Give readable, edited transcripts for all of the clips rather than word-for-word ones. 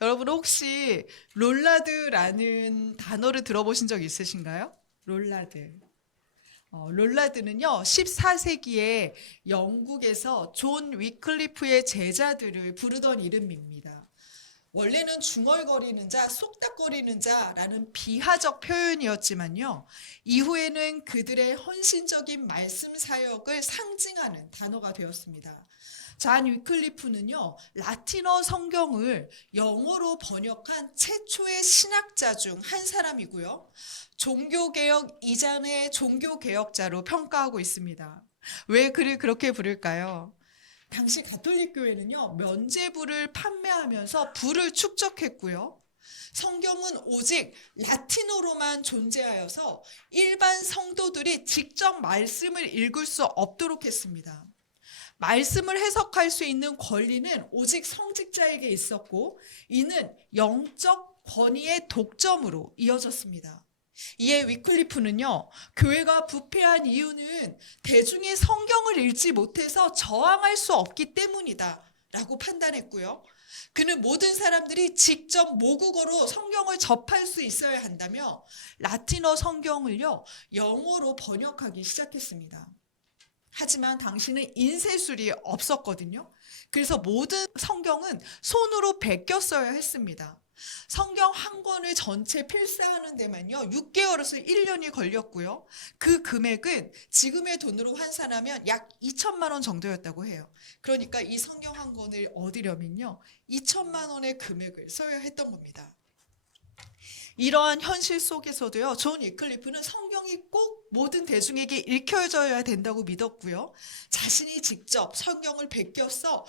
여러분 혹시 롤라드라는 단어를 들어보신 적 있으신가요? 롤라드. 롤라드는요, 14세기에 영국에서 존 위클리프의 제자들을 부르던 이름입니다. 원래는 중얼거리는 자, 쏙닥거리는 자라는 비하적 표현이었지만요, 이후에는 그들의 헌신적인 말씀 사역을 상징하는 단어가 되었습니다. 잔 위클리프는요, 라틴어 성경을 영어로 번역한 최초의 신학자 중 한 사람이고요, 종교개혁 이전의 종교개혁자로 평가하고 있습니다. 왜 그를 그렇게 부를까요? 당시 가톨릭 교회는요, 면제부를 판매하면서 부를 축적했고요. 성경은 오직 라틴어로만 존재하여서 일반 성도들이 직접 말씀을 읽을 수 없도록 했습니다. 말씀을 해석할 수 있는 권리는 오직 성직자에게 있었고, 이는 영적 권위의 독점으로 이어졌습니다. 이에 위클리프는요, 교회가 부패한 이유는 대중이 성경을 읽지 못해서 저항할 수 없기 때문이다 라고 판단했고요. 그는 모든 사람들이 직접 모국어로 성경을 접할 수 있어야 한다며 라틴어 성경을요, 영어로 번역하기 시작했습니다. 하지만 당시는 인쇄술이 없었거든요. 그래서 모든 성경은 손으로 베껴 써야 했습니다. 성경 한 권을 전체 필사하는 데만요, 6개월에서 1년이 걸렸고요. 그 금액은 지금의 돈으로 환산하면 약 2천만 원 정도였다고 해요. 그러니까 이 성경 한 권을 얻으려면요, 2천만 원의 금액을 써야 했던 겁니다. 이러한 현실 속에서도요, 존 위클리프는 성경이 꼭 모든 대중에게 읽혀져야 된다고 믿었고요, 자신이 직접 성경을 베껴서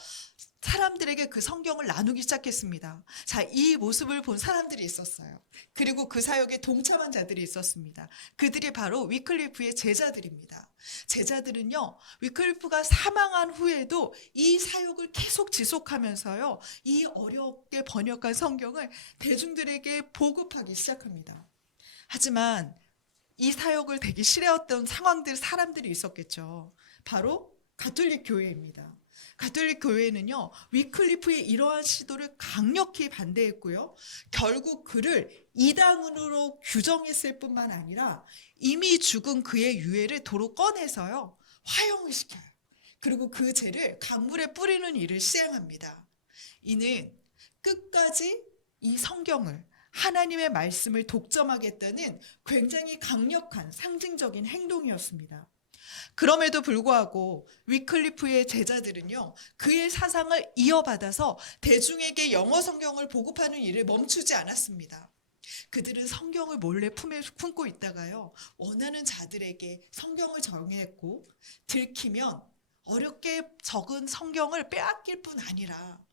사람들에게 그 성경을 나누기 시작했습니다. 자, 이 모습을 본 사람들이 있었어요. 그리고 그 사역에 동참한 자들이 있었습니다. 그들이 바로 위클리프의 제자들입니다. 제자들은요, 위클리프가 사망한 후에도 이 사역을 계속 지속하면서요, 이 어렵게 번역한 성경을 대중들에게 보급하기 시작합니다. 하지만 이 사역을 되게 싫어했던 사람들이 있었겠죠. 바로 가톨릭 교회입니다. 가톨릭 교회는요, 위클리프의 이러한 시도를 강력히 반대했고요, 결국 그를 이단으로 규정했을 뿐만 아니라 이미 죽은 그의 유해를 도로 꺼내서요, 화형을 시켜요. 그리고 그 죄를 강물에 뿌리는 일을 시행합니다. 이는 끝까지 이 성경을, 하나님의 말씀을 독점하겠다는 굉장히 강력한 상징적인 행동이었습니다. 그럼에도 불구하고 위클리프의 제자들은요, 그의 사상을 이어받아서 대중에게 영어 성경을 보급하는 일을 멈추지 않았습니다. 그들은 성경을 몰래 품에 품고 있다가요, 원하는 자들에게 성경을 정했고, 들키면 어렵게 적은 성경을 빼앗길 뿐 아니라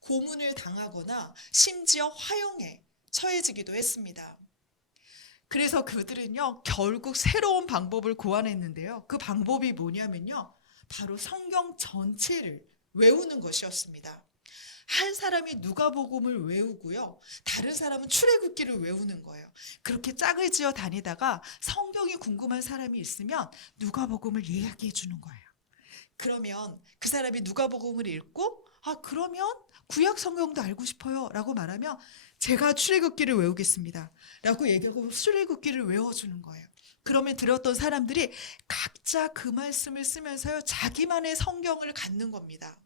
고문을 당하거나 심지어 화형에 처해지기도 했습니다. 그래서 그들은요, 결국 새로운 방법을 고안했는데요. 그 방법이 뭐냐면요, 바로 성경 전체를 외우는 것이었습니다. 한 사람이 누가복음을 외우고요, 다른 사람은 출애굽기를 외우는 거예요. 그렇게 짝을 지어 다니다가 성경이 궁금한 사람이 있으면 누가복음을 이야기해 주는 거예요. 그러면 그 사람이 누가복음을 읽고, 그러면 구약 성경도 알고 싶어요 라고 말하면, 제가 출애굽기를 외우겠습니다 라고 얘기하고 출애굽기를 외워주는 거예요. 그러면 들었던 사람들이 각자 그 말씀을 쓰면서요, 자기만의 성경을 갖는 겁니다.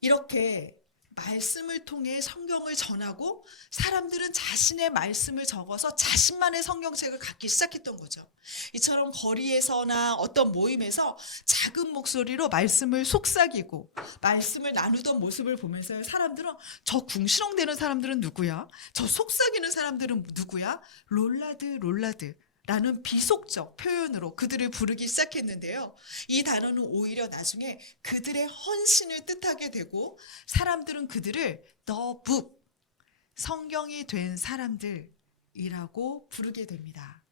이렇게 말씀을 통해 성경을 전하고 사람들은 자신의 말씀을 적어서 자신만의 성경책을 갖기 시작했던 거죠. 이처럼 거리에서나 어떤 모임에서 작은 목소리로 말씀을 속삭이고 말씀을 나누던 모습을 보면서 사람들은, 저 궁시렁대는 사람들은 누구야? 저 속삭이는 사람들은 누구야? 롤라드 라는 비속적 표현으로 그들을 부르기 시작했는데요. 이 단어는 오히려 나중에 그들의 헌신을 뜻하게 되고, 사람들은 그들을 The Book, 성경이 된 사람들이라고 부르게 됩니다.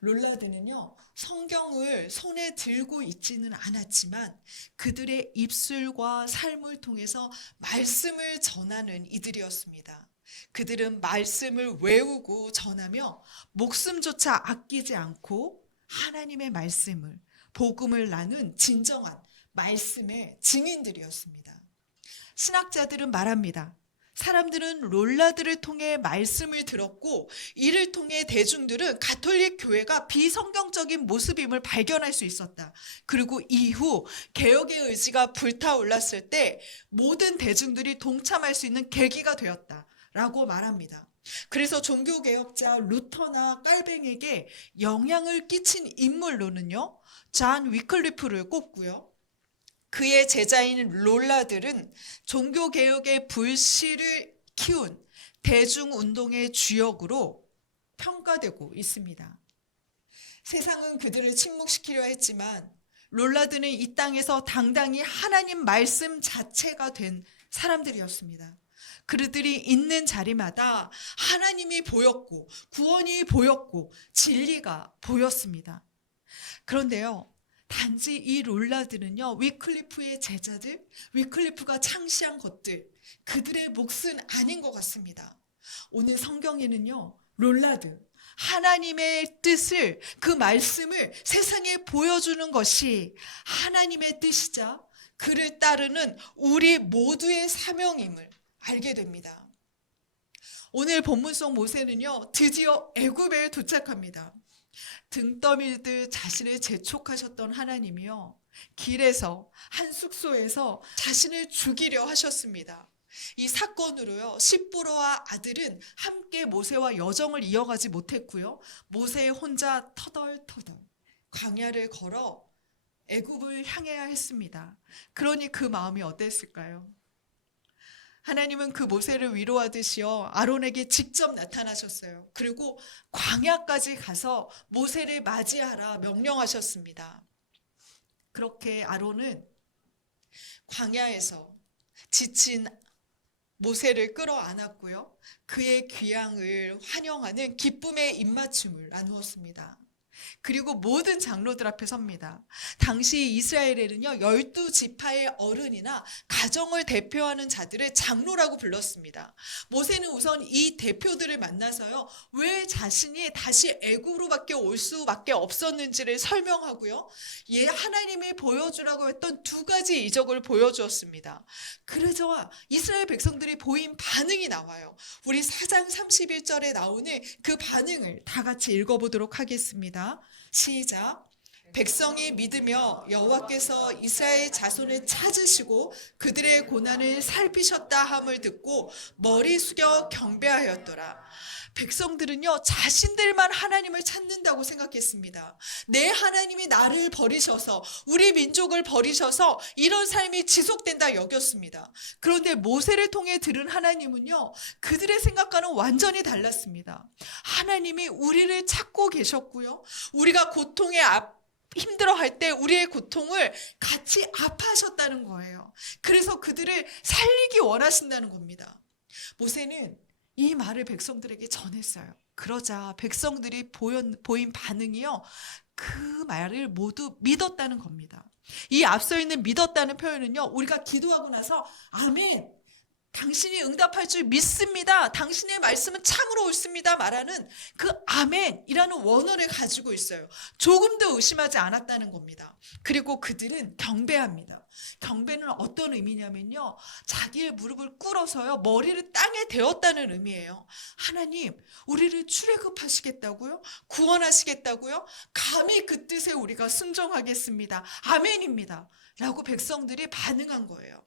롤라드는요, 성경을 손에 들고 있지는 않았지만 그들의 입술과 삶을 통해서 말씀을 전하는 이들이었습니다. 그들은 말씀을 외우고 전하며 목숨조차 아끼지 않고 하나님의 말씀을, 복음을 나눈 진정한 말씀의 증인들이었습니다. 신학자들은 말합니다. 사람들은 롤라드를 통해 말씀을 들었고 이를 통해 대중들은 가톨릭 교회가 비성경적인 모습임을 발견할 수 있었다. 그리고 이후 개혁의 의지가 불타올랐을 때 모든 대중들이 동참할 수 있는 계기가 되었다라고 말합니다. 그래서 종교개혁자 루터나 깔뱅에게 영향을 끼친 인물로는요, 존 위클리프를 꼽고요. 그의 제자인 롤라들은 종교개혁의 불씨를 키운 대중운동의 주역으로 평가되고 있습니다. 세상은 그들을 침묵시키려 했지만 롤라드는 이 땅에서 당당히 하나님 말씀 자체가 된 사람들이었습니다. 그들이 있는 자리마다 하나님이 보였고 구원이 보였고 진리가 보였습니다. 그런데요, 단지 이 롤라드는요, 위클리프의 제자들, 위클리프가 창시한 것들, 그들의 몫은 아닌 것 같습니다. 오늘 성경에는요, 롤라드, 하나님의 뜻을, 그 말씀을 세상에 보여주는 것이 하나님의 뜻이자 그를 따르는 우리 모두의 사명임을 알게 됩니다. 오늘 본문 속 모세는요, 드디어 애굽에 도착합니다. 등 떠밀듯 자신을 재촉하셨던 하나님이요, 길에서 한 숙소에서 자신을 죽이려 하셨습니다. 이 사건으로요, 십보로와 아들은 함께 모세와 여정을 이어가지 못했고요, 모세 혼자 터덜터덜 광야를 걸어 애굽을 향해야 했습니다. 그러니 그 마음이 어땠을까요? 하나님은 그 모세를 위로하듯이요, 아론에게 직접 나타나셨어요. 그리고 광야까지 가서 모세를 맞이하라 명령하셨습니다. 그렇게 아론은 광야에서 지친 모세를 끌어안았고요, 그의 귀향을 환영하는 기쁨의 입맞춤을 나누었습니다. 그리고 모든 장로들 앞에 섭니다. 당시 이스라엘에는요, 12지파의 어른이나 가정을 대표하는 자들을 장로라고 불렀습니다. 모세는 우선 이 대표들을 만나서요, 왜 자신이 다시 애굽으로밖에 올 수밖에 없었는지를 설명하고요, 하나님이 보여주라고 했던 두 가지 이적을 보여주었습니다. 그래서 이스라엘 백성들이 보인 반응이 나와요. 우리 4장 31절에 나오는 그 반응을 다 같이 읽어보도록 하겠습니다. 시작. 백성이 믿으며 여호와께서 이스라엘 자손을 찾으시고 그들의 고난을 살피셨다 함을 듣고 머리 숙여 경배하였더라. 백성들은요, 자신들만 하나님을 찾는다고 생각했습니다. 내 하나님이 나를 버리셔서, 우리 민족을 버리셔서 이런 삶이 지속된다 여겼습니다. 그런데 모세를 통해 들은 하나님은요, 그들의 생각과는 완전히 달랐습니다. 하나님이 우리를 찾고 계셨고요, 우리가 고통에 힘들어할 때 우리의 고통을 같이 아파하셨다는 거예요. 그래서 그들을 살리기 원하신다는 겁니다. 모세는 이 말을 백성들에게 전했어요. 그러자 백성들이 보인 반응이요, 그 말을 모두 믿었다는 겁니다. 이 앞서 있는 믿었다는 표현은요, 우리가 기도하고 나서 아멘, 당신이 응답할 줄 믿습니다, 당신의 말씀은 참으로 옳습니다 말하는 그 아멘이라는 원어를 가지고 있어요. 조금도 의심하지 않았다는 겁니다. 그리고 그들은 경배합니다. 경배는 어떤 의미냐면요, 자기의 무릎을 꿇어서요, 머리를 땅에 대었다는 의미예요. 하나님, 우리를 출애굽하시겠다고요? 구원하시겠다고요? 감히 그 뜻에 우리가 순종하겠습니다. 아멘입니다 라고 백성들이 반응한 거예요.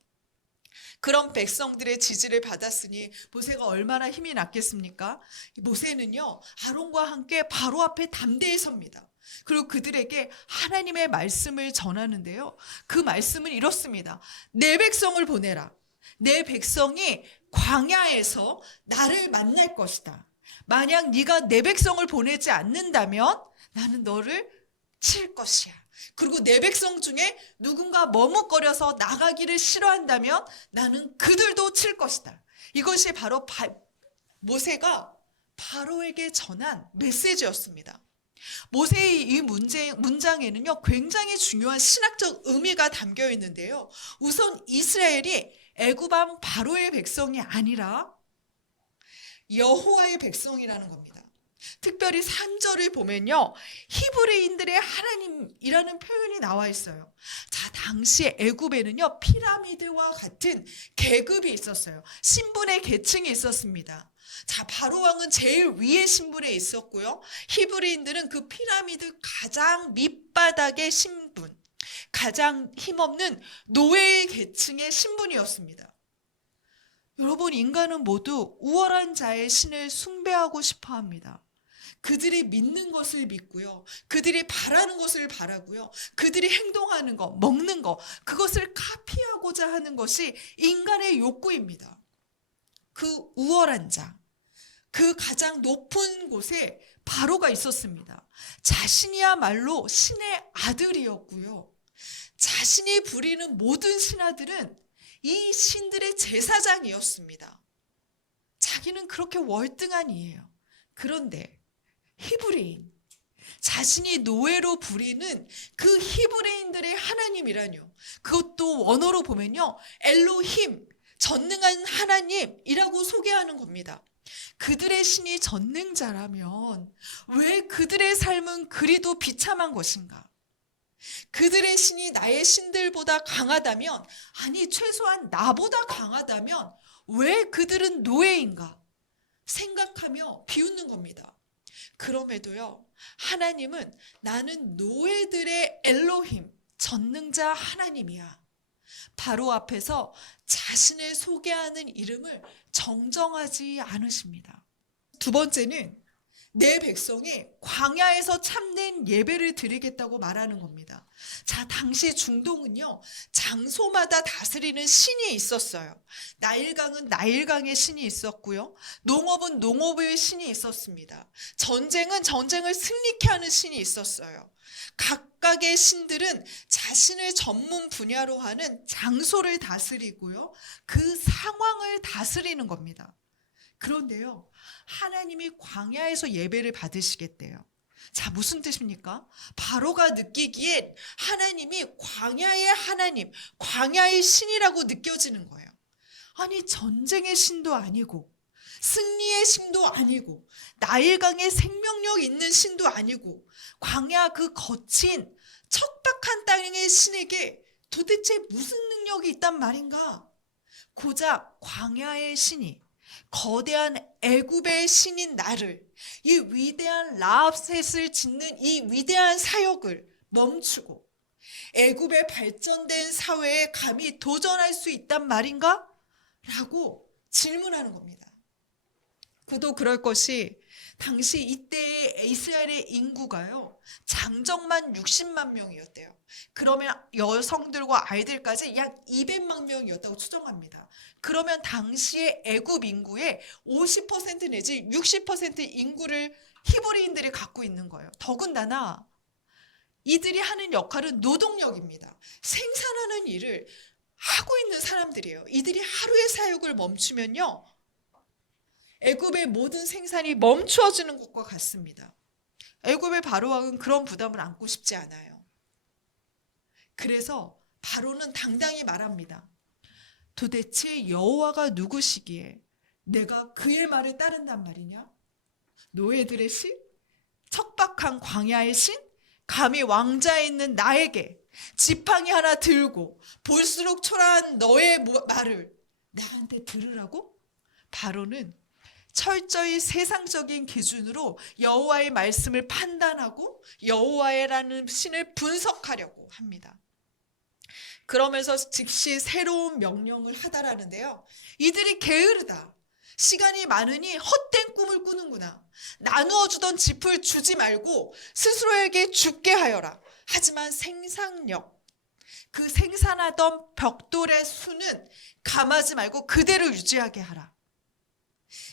그런 백성들의 지지를 받았으니 모세가 얼마나 힘이 났겠습니까? 모세는요, 아론과 함께 바로 앞에 담대히 섭니다. 그리고 그들에게 하나님의 말씀을 전하는데요, 그 말씀은 이렇습니다. 내 백성을 보내라. 내 백성이 광야에서 나를 만날 것이다. 만약 네가 내 백성을 보내지 않는다면 나는 너를 칠 것이야. 그리고 내 백성 중에 누군가 머뭇거려서 나가기를 싫어한다면 나는 그들도 칠 것이다. 이것이 바로 모세가 바로에게 전한 메시지였습니다. 모세의 이 문장에는요, 굉장히 중요한 신학적 의미가 담겨 있는데요, 우선 이스라엘이 애굽 왕 바로의 백성이 아니라 여호와의 백성이라는 겁니다. 특별히 3절을 보면요, 히브리인들의 하나님이라는 표현이 나와 있어요. 자, 당시에 애굽에는요, 피라미드와 같은 계급이 있었어요. 신분의 계층이 있었습니다. 자, 바로 왕은 제일 위에 신분에 있었고요. 히브리인들은 그 피라미드 가장 밑바닥의 신분, 가장 힘없는 노예 계층의 신분이었습니다. 여러분, 인간은 모두 우월한 자의 신을 숭배하고 싶어 합니다. 그들이 믿는 것을 믿고요. 그들이 바라는 것을 바라고요. 그들이 행동하는 것, 먹는 것, 그것을 카피하고자 하는 것이 인간의 욕구입니다. 그 우월한 자, 그 가장 높은 곳에 바로가 있었습니다. 자신이야말로 신의 아들이었고요. 자신이 부리는 모든 신하들은 이 신들의 제사장이었습니다. 자기는 그렇게 월등한 이예요. 그런데 히브리인, 자신이 노예로 부리는 그 히브리인들의 하나님이라뇨. 그것도 원어로 보면요, 엘로힘, 전능한 하나님이라고 소개하는 겁니다. 그들의 신이 전능자라면 왜 그들의 삶은 그리도 비참한 것인가? 그들의 신이 나의 신들보다 강하다면, 아니 최소한 나보다 강하다면 왜 그들은 노예인가? 생각하며 비웃는 겁니다. 그럼에도요, 하나님은 나는 노예들의 엘로힘, 전능자 하나님이야. 바로 앞에서 자신을 소개하는 이름을 정정하지 않으십니다. 두 번째는 내 백성이 광야에서 참된 예배를 드리겠다고 말하는 겁니다. 자, 당시 중동은요, 장소마다 다스리는 신이 있었어요. 나일강은 나일강의 신이 있었고요. 농업은 농업의 신이 있었습니다. 전쟁은 전쟁을 승리케 하는 신이 있었어요. 각각의 신들은 자신을 전문 분야로 하는 장소를 다스리고요. 그 상황을 다스리는 겁니다. 그런데요, 하나님이 광야에서 예배를 받으시겠대요. 자, 무슨 뜻입니까? 바로가 느끼기엔 하나님이 광야의 하나님, 광야의 신이라고 느껴지는 거예요. 아니, 전쟁의 신도 아니고, 승리의 신도 아니고, 나일강의 생명력 있는 신도 아니고, 광야 그 거친 척박한 땅의 신에게 도대체 무슨 능력이 있단 말인가? 고작 광야의 신이, 거대한 애굽의 신인 나를, 이 위대한 라합셋을 짓는 이 위대한 사역을 멈추고 애굽의 발전된 사회에 감히 도전할 수 있단 말인가? 라고 질문하는 겁니다. 그도 그럴 것이, 당시 이때의 이스라엘의 인구가요, 장정만 60만 명이었대요. 그러면 여성들과 아이들까지 약 200만 명이었다고 추정합니다. 그러면 당시의 애굽 인구의 50% 내지 60% 인구를 히브리인들이 갖고 있는 거예요. 더군다나 이들이 하는 역할은 노동력입니다. 생산하는 일을 하고 있는 사람들이에요. 이들이 하루의 사역을 멈추면요, 애굽의 모든 생산이 멈추어지는 것과 같습니다. 애굽의 바로왕은 그런 부담을 안고 싶지 않아요. 그래서 바로는 당당히 말합니다. 도대체 여호와가 누구시기에 내가 그의 말을 따른단 말이냐? 노예들의 신? 척박한 광야의 신? 감히 왕자에 있는 나에게 지팡이 하나 들고 볼수록 초라한 너의 말을 나한테 들으라고? 바로는 철저히 세상적인 기준으로 여호와의 말씀을 판단하고 여호와라는 신을 분석하려고 합니다. 그러면서 즉시 새로운 명령을 하다라는데요, 이들이 게으르다, 시간이 많으니 헛된 꿈을 꾸는구나, 나누어 주던 짚을 주지 말고 스스로에게 죽게 하여라. 하지만 생산력, 그 생산하던 벽돌의 수는 감하지 말고 그대로 유지하게 하라.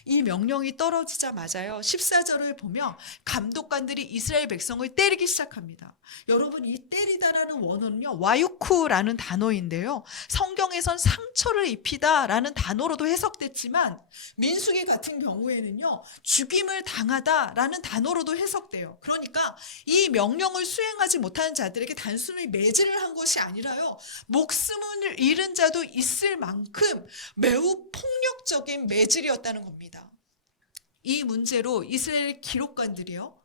이 명령이 떨어지자마자요, 14절을 보면 감독관들이 이스라엘 백성을 때리기 시작합니다. 여러분, 이 때리다라는 원어는요, 와유쿠라는 단어인데요, 성경에선 상처를 입히다라는 단어로도 해석됐지만 민수기 같은 경우에는요, 죽임을 당하다라는 단어로도 해석돼요. 그러니까 이 명령을 수행하지 못하는 자들에게 단순히 매질을 한 것이 아니라요, 목숨을 잃은 자도 있을 만큼 매우 폭력적인 매질이었다는 겁니다. 이 문제로 이스라엘 기록관들이요,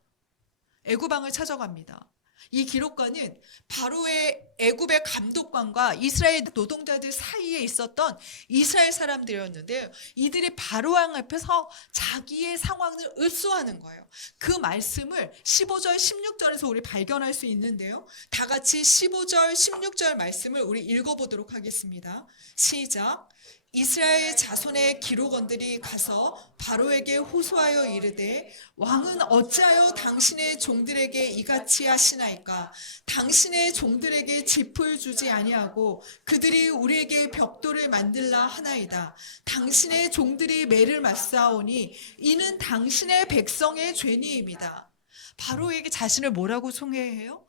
애굽 왕을 찾아갑니다. 이 기록관은 바로의 애굽의 감독관과 이스라엘 노동자들 사이에 있었던 이스라엘 사람들이었는데요. 이들이 바로 왕 앞에서 자기의 상황을 읍소하는 거예요. 그 말씀을 15절, 16절에서 우리 발견할 수 있는데요. 다 같이 15절, 16절 말씀을 우리 읽어보도록 하겠습니다. 시작. 이스라엘 자손의 기록원들이 가서 바로에게 호소하여 이르되 왕은 어찌하여 당신의 종들에게 이같이 하시나이까? 당신의 종들에게 짚을 주지 아니하고 그들이 우리에게 벽돌을 만들라 하나이다. 당신의 종들이 매를 맞사오니 이는 당신의 백성의 죄니입니다. 바로에게 자신을 뭐라고 소개해요?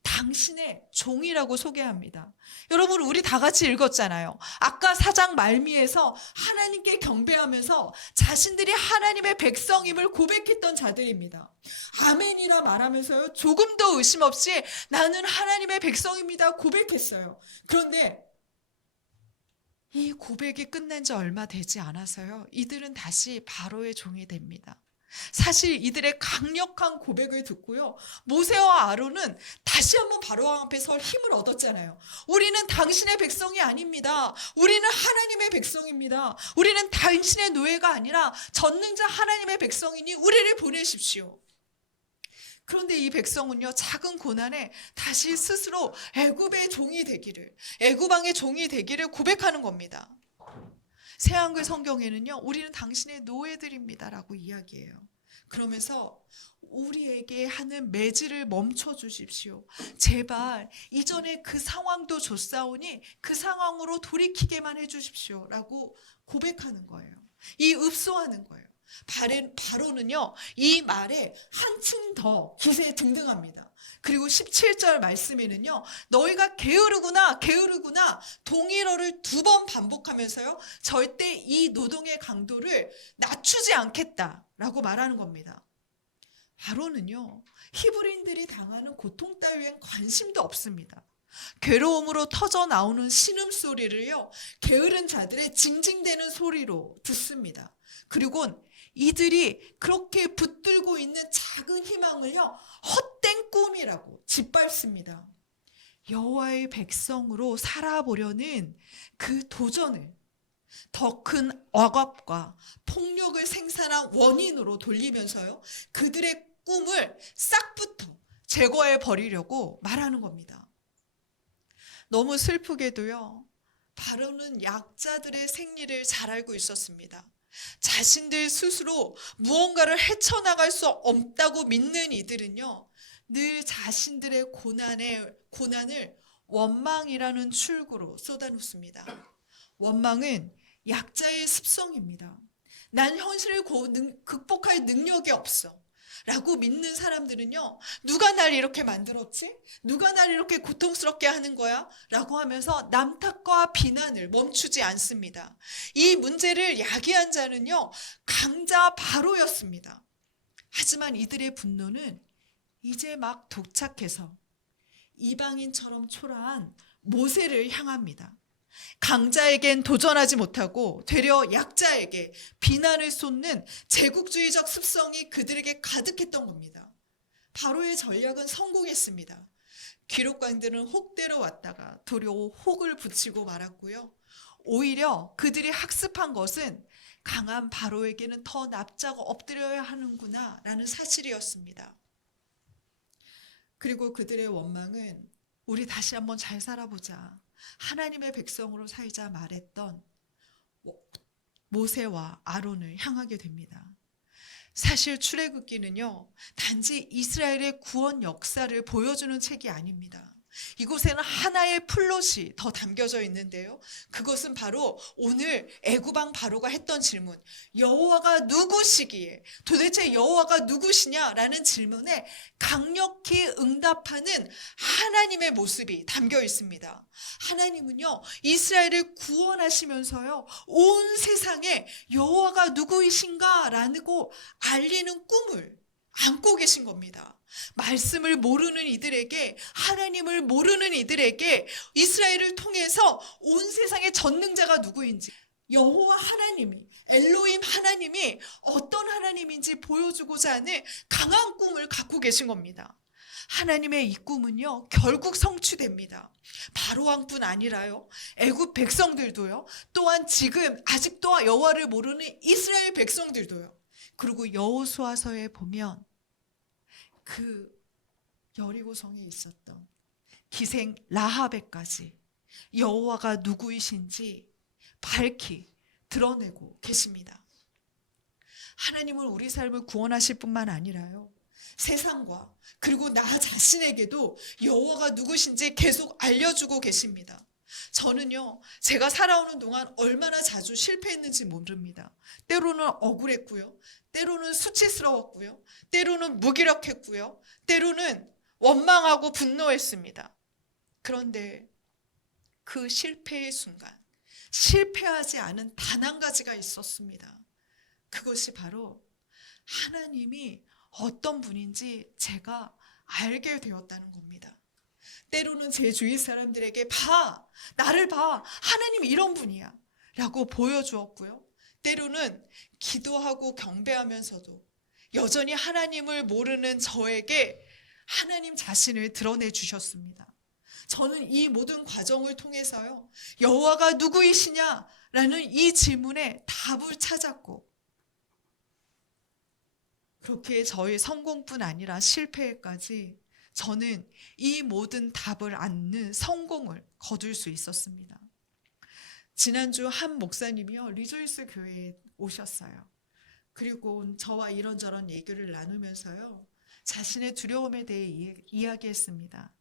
당신의 종이라고 소개합니다. 여러분, 우리 다 같이 읽었잖아요. 아까 4장 말미에서 하나님께 경배하면서 자신들이 하나님의 백성임을 고백했던 자들입니다. 아멘이라 말하면서요, 조금도 의심 없이 나는 하나님의 백성입니다 고백했어요. 그런데 이 고백이 끝난 지 얼마 되지 않아서요, 이들은 다시 바로의 종이 됩니다. 사실 이들의 강력한 고백을 듣고요, 모세와 아론은 다시 한번 바로 왕 앞에 설 힘을 얻었잖아요. 우리는 당신의 백성이 아닙니다. 우리는 하나님의 백성입니다. 우리는 당신의 노예가 아니라 전능자 하나님의 백성이니 우리를 보내십시오. 그런데 이 백성은요, 작은 고난에 다시 스스로 애굽의 종이 되기를, 애굽 왕의 종이 되기를 고백하는 겁니다. 새한글 성경에는요, 우리는 당신의 노예들입니다라고 이야기해요. 그러면서 우리에게 하는 매질을 멈춰 주십시오. 제발 이전에 그 상황도 좋사오니 그 상황으로 돌이키게만 해주십시오 라고 고백하는 거예요. 이 읍소하는 거예요. 바로는요, 이 말에 한층 더 기세에 등등합니다. 그리고 17절 말씀에는요, 너희가 게으르구나 게으르구나 동일어를 2번 반복하면서요, 절대 이 노동의 강도를 낮추지 않겠다라고 말하는 겁니다. 바로는요, 히브리인들이 당하는 고통 따위엔 관심도 없습니다. 괴로움으로 터져 나오는 신음소리를요, 게으른 자들의 징징대는 소리로 듣습니다. 그리고 이들이 그렇게 붙들고 있는 작은 희망을요, 헛된 꿈이라고 짓밟습니다. 여호와의 백성으로 살아보려는 그 도전을 더 큰 억압과 폭력을 생산한 원인으로 돌리면서요, 그들의 꿈을 싹부터 제거해 버리려고 말하는 겁니다. 너무 슬프게도요, 바로는 약자들의 생리를 잘 알고 있었습니다. 자신들 스스로 무언가를 헤쳐나갈 수 없다고 믿는 이들은요, 늘 자신들의 고난을 원망이라는 출구로 쏟아놓습니다. 원망은 약자의 습성입니다. 난 현실을 극복할 능력이 없어 라고 믿는 사람들은요, 누가 날 이렇게 만들었지? 누가 날 이렇게 고통스럽게 하는 거야? 라고 하면서 남 탓과 비난을 멈추지 않습니다. 이 문제를 야기한 자는요, 강자 바로였습니다. 하지만 이들의 분노는 이제 막 도착해서 이방인처럼 초라한 모세를 향합니다. 강자에겐 도전하지 못하고 되려 약자에게 비난을 쏟는 제국주의적 습성이 그들에게 가득했던 겁니다. 바로의 전략은 성공했습니다. 기록관들은 혹대로 왔다가 도리어 혹을 붙이고 말았고요. 오히려 그들이 학습한 것은 강한 바로에게는 더 납작 엎드려야 하는구나 라는 사실이었습니다. 그리고 그들의 원망은 우리 다시 한번 잘 살아보자, 하나님의 백성으로 살자 말했던 모세와 아론을 향하게 됩니다. 사실 출애굽기는요, 단지 이스라엘의 구원 역사를 보여주는 책이 아닙니다. 이곳에는 하나의 플롯이 더 담겨져 있는데요, 그것은 바로 오늘 애굽왕 바로가 했던 질문, 여호와가 누구시기에, 도대체 여호와가 누구시냐라는 질문에 강력히 응답하는 하나님의 모습이 담겨 있습니다. 하나님은요, 이스라엘을 구원하시면서요, 온 세상에 여호와가 누구이신가라고 알리는 꿈을 안고 계신 겁니다. 말씀을 모르는 이들에게, 하나님을 모르는 이들에게 이스라엘을 통해서 온 세상의 전능자가 누구인지, 여호와 하나님이, 엘로힘 하나님이 어떤 하나님인지 보여주고자 하는 강한 꿈을 갖고 계신 겁니다. 하나님의 이 꿈은요, 결국 성취됩니다. 바로왕뿐 아니라요, 애굽 백성들도요, 또한 지금 아직도 여호와를 모르는 이스라엘 백성들도요, 그리고 여호수아서에 보면 그 여리고성에 있었던 기생 라하벳까지 여호와가 누구이신지 밝히 드러내고 계십니다. 하나님은 우리 삶을 구원하실 뿐만 아니라요, 세상과 그리고 나 자신에게도 여호와가 누구신지 계속 알려주고 계십니다. 저는요, 제가 살아오는 동안 얼마나 자주 실패했는지 모릅니다. 때로는 억울했고요, 때로는 수치스러웠고요, 때로는 무기력했고요, 때로는 원망하고 분노했습니다. 그런데 그 실패의 순간, 실패하지 않은 단 한 가지가 있었습니다. 그것이 바로 하나님이 어떤 분인지 제가 알게 되었다는 겁니다. 때로는 제 주위 사람들에게 나를 봐, 하나님 이런 분이야 라고 보여주었고요, 때로는 기도하고 경배하면서도 여전히 하나님을 모르는 저에게 하나님 자신을 드러내 주셨습니다. 저는 이 모든 과정을 통해서요, 여호와가 누구이시냐라는 이 질문에 답을 찾았고, 그렇게 저의 성공뿐 아니라 실패까지 저는 이 모든 답을 얻는 성공을 거둘 수 있었습니다. 지난주 한 목사님이요, 리조이스 교회에 오셨어요. 그리고 저와 이런저런 얘기를 나누면서요, 자신의 두려움에 대해 이야기했습니다.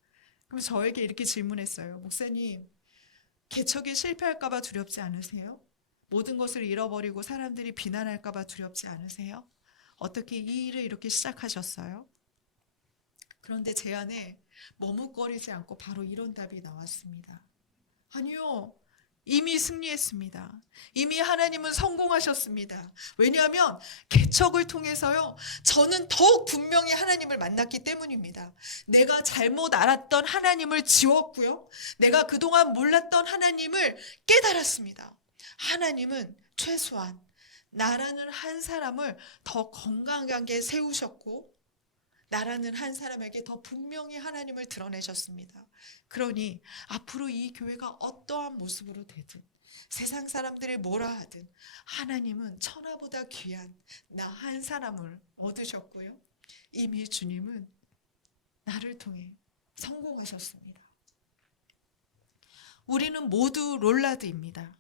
그럼 저에게 이렇게 질문했어요. 목사님, 개척이 실패할까 봐 두렵지 않으세요? 모든 것을 잃어버리고 사람들이 비난할까 봐 두렵지 않으세요? 어떻게 이 일을 이렇게 시작하셨어요? 그런데 제 안에 머뭇거리지 않고 바로 이런 답이 나왔습니다. 아니요, 이미 승리했습니다. 이미 하나님은 성공하셨습니다. 왜냐하면 개척을 통해서요, 저는 더욱 분명히 하나님을 만났기 때문입니다. 내가 잘못 알았던 하나님을 지웠고요, 내가 그동안 몰랐던 하나님을 깨달았습니다. 하나님은 최소한 나라는 한 사람을 더 건강하게 세우셨고, 나라는 한 사람에게 더 분명히 하나님을 드러내셨습니다. 그러니 앞으로 이 교회가 어떠한 모습으로 되든, 세상 사람들이 뭐라 하든, 하나님은 천하보다 귀한 나 한 사람을 얻으셨고요, 이미 주님은 나를 통해 성공하셨습니다. 우리는 모두 롤라드입니다.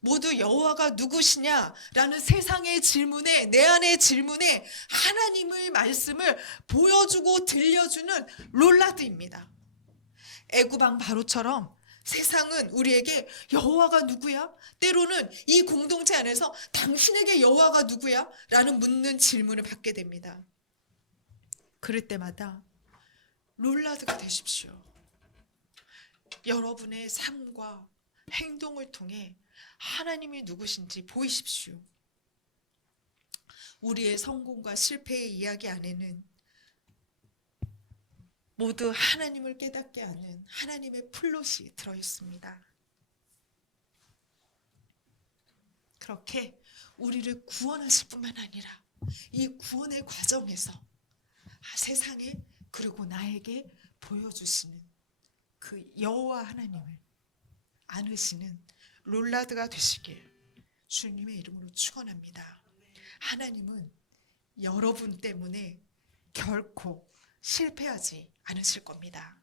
모두 여호와가 누구시냐라는 세상의 질문에, 내 안의 질문에 하나님의 말씀을 보여주고 들려주는 롤라드입니다. 애굽왕 바로처럼 세상은 우리에게 여호와가 누구야? 때로는 이 공동체 안에서 당신에게 여호와가 누구야? 라는 묻는 질문을 받게 됩니다. 그럴 때마다 롤라드가 되십시오. 여러분의 삶과 행동을 통해 하나님이 누구신지 보이십시오. 우리의 성공과 실패의 이야기 안에는 모두 하나님을 깨닫게 하는 하나님의 플롯이 들어있습니다. 그렇게 우리를 구원하실 뿐만 아니라 이 구원의 과정에서 세상에 그리고 나에게 보여주시는 그 여호와 하나님을 안으시는 롤라드가 되시길 주님의 이름으로 축원합니다. 하나님은 여러분 때문에 결코 실패하지 않으실 겁니다.